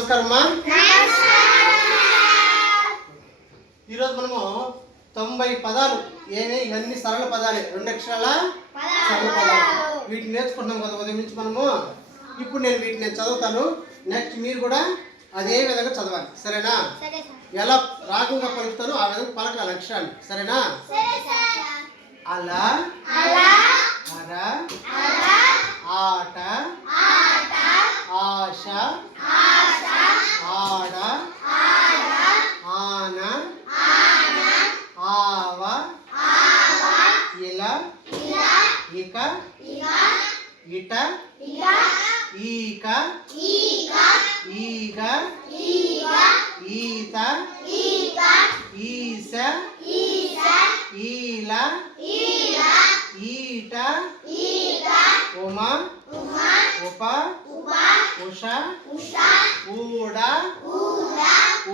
నమస్కారమ్మా. ఈరోజు మనము తొంభై పదాలు ఏమి ఇవన్నీ సరళ పదాలే. రెండు అక్షరాల సరళ పదాలు. వీటిని నేర్చుకుంటున్నాం కదా ఉదయం నుంచి మనము. ఇప్పుడు నేను వీటిని నేను చదువుతాను. నెక్స్ట్ మీరు కూడా అదే విధంగా చదవాలి. సరేనా? ఎలా రాగంగా పలుకుతారో ఆ విధంగా పలకాలి అక్షరాన్ని సరేనా? అలా అర ఆట ఆశ ఆడ ఆన ఆవ ఇలా ఇక ఇట ఈక ఈగ ఈత ఈస ఈల ఈట ఉమ ఉప ఉష ఊడ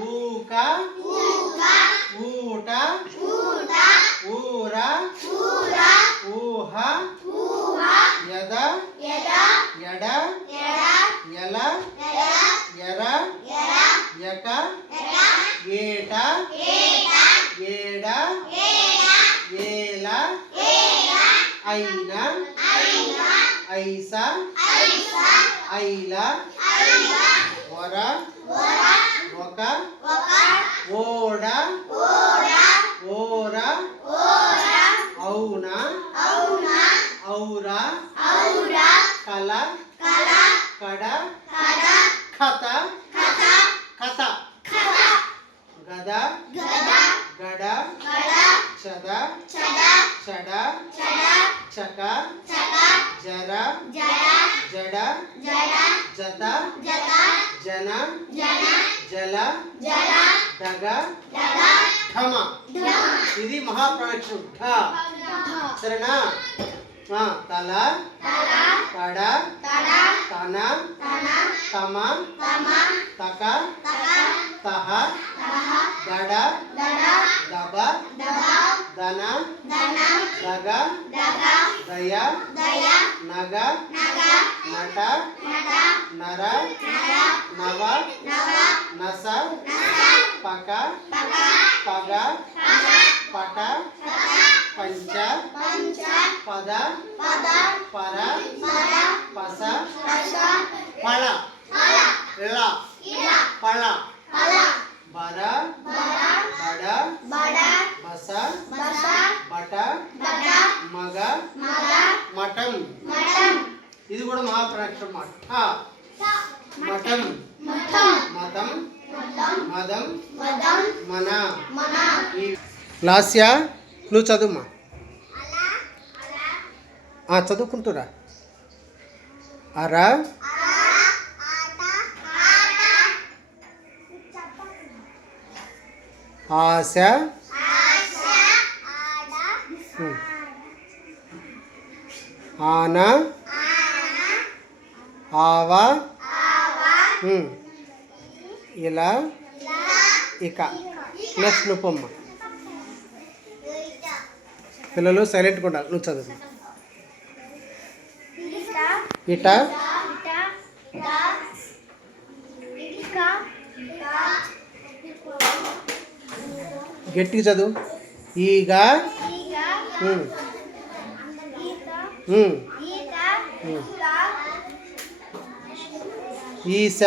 ఊక యక ఏట. ఏడ. ఏల. అయిన ఐస. ఐల. వర. ఒక ఓడ. ఓర. అవున ఔరా. కల. కడ. చక జర జడ జత జన జల దగ ఢమ ఇది మహాప్రాణక్షం ఢ సరేనా ఆ, తల తడ తన తమ తక తహ దడ దబ dana. Dana. Daga, daga, daya. Daya. Naga. Naga. Nata. Nata. Nara. Nara. Nava. Nava. Nasa. Nasa. Paka. Paka. Paga. Paga. Pata. Panca. Panca. Pada. Pada. Para. Para. Pasa. Pasa. Pala. Pala. La pala. Pala. Bara. మగ మఠం. ఇది కూడా మహాప్రాక్షం మాట. మఠం. మతం. మదం. మన. లాస్య. నువ్వు చదువుమా? ఆ, చదువుకుంటురా. అర. ఆశ. ఆన ఆవ. ఇలా ఇక. నెక్స్ట్ నువ్వు పొమ్మ పిల్లలు సైలెంట్గా ఉండాలి. నువ్వు చదువు. ఇట. గట్టిగా చదువు. ఈగ. ఈశ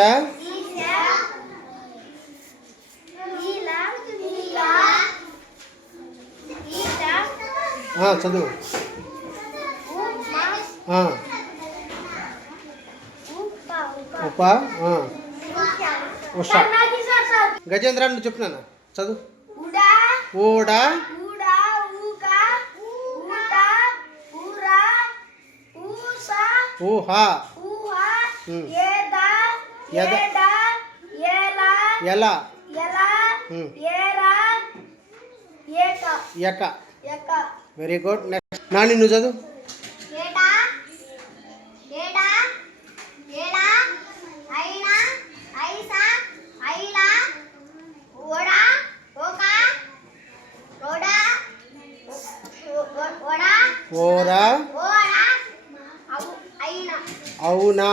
చదువు. ఉప ఉష. గజేంద్ర నువ్వు చెప్పినా చదువు. ఊడ ఊహ ఉమ్. ఎద. ఎలా ఉమ్. ఎక వెరీ గుడ్ నెక్స్ట్ నాని నువ్వు చదువు ఓరా అవునా?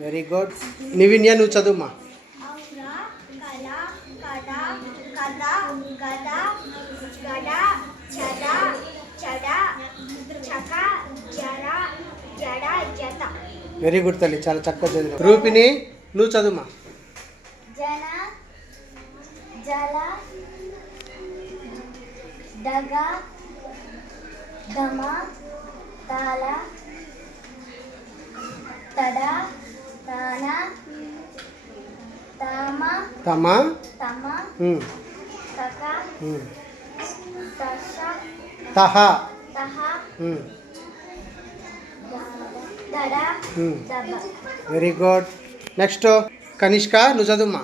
వెరీ గుడ్ నివిన్య నువ్వు చదువుమా? వెరీ గుడ్ తల్లి చాలా చక్కగా చదివావు రూపిని నువ్వు చదువుమా? జన జల దగ తాల తడ తాన తామ తహ తహ ఉమ్, దడ ఉమ్. దబ. వెరీ గుడ్ నెక్స్ట్ కనిష్క నువ్వు చదువుమా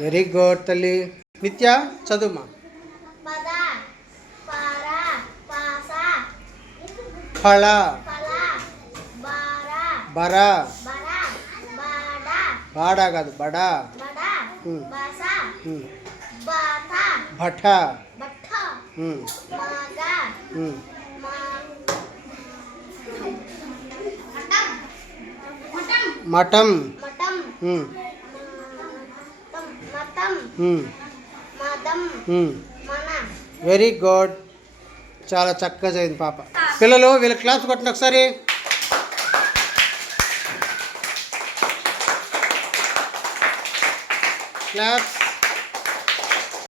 వెరీ గుడ్ తల్లి. నిత్య చదువుమా? ఫళ. బార. బాడ. కాదు బడా. భట. మఠం. వెరీ గుడ్ చాలా చక్కగా చదివింది పాప. పిల్లలు వీళ్ళ క్లాస్ కొట్టిన ఒకసారి. క్లాప్స్